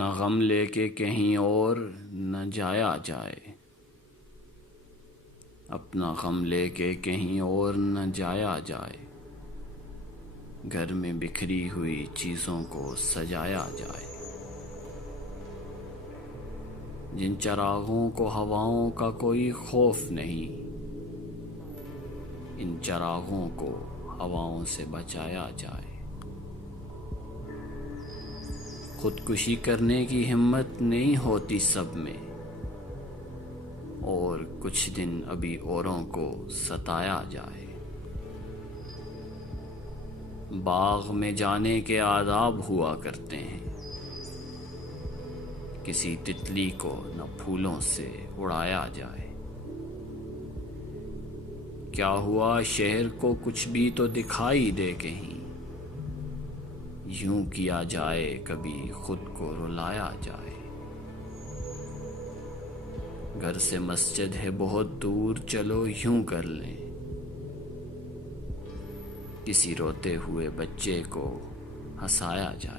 نہ غم لے کے کہیں اور نہ جایا جائے، اپنا غم لے کے کہیں اور نہ جایا جائے، گھر میں بکھری ہوئی چیزوں کو سجایا جائے۔ جن چراغوں کو ہواؤں کا کوئی خوف نہیں، ان چراغوں کو ہواؤں سے بچایا جائے۔ خودکشی کرنے کی ہمت نہیں ہوتی سب میں، اور کچھ دن ابھی اوروں کو ستایا جائے۔ باغ میں جانے کے آداب ہوا کرتے ہیں، کسی تتلی کو نہ پھولوں سے اڑایا جائے۔ کیا ہوا شہر کو کچھ بھی تو دکھائی دے کہیں، یوں کیا جائے کبھی خود کو رلایا جائے۔ گھر سے مسجد ہے بہت دور، چلو یوں کر لیں، کسی روتے ہوئے بچے کو ہنسایا جائے۔